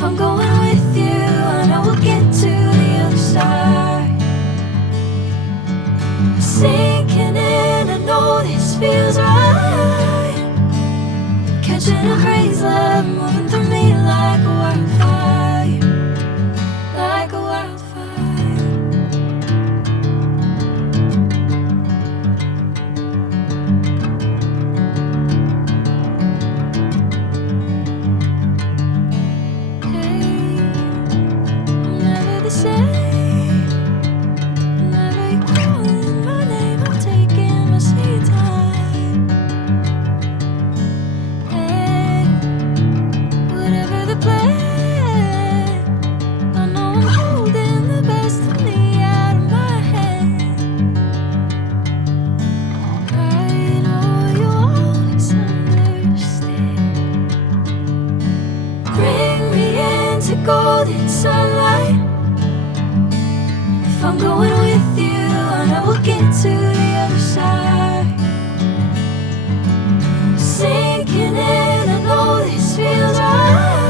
If I'm going with you, I know we'll get to the other side. Sinking in, I know this feels right. Catching a crazy love, moving through me like a wildfire, like a wildfire. Hey, I'm never the same. Whenever you're calling my name, I'm taking my sweet time. Hey, whatever the plan, I know I'm holding the best of me out of my hand. I know you'll always understand. Bring me into golden sunlight. If I'm going with you, I know we'll get to the other side. Sinking in, I know this feels right.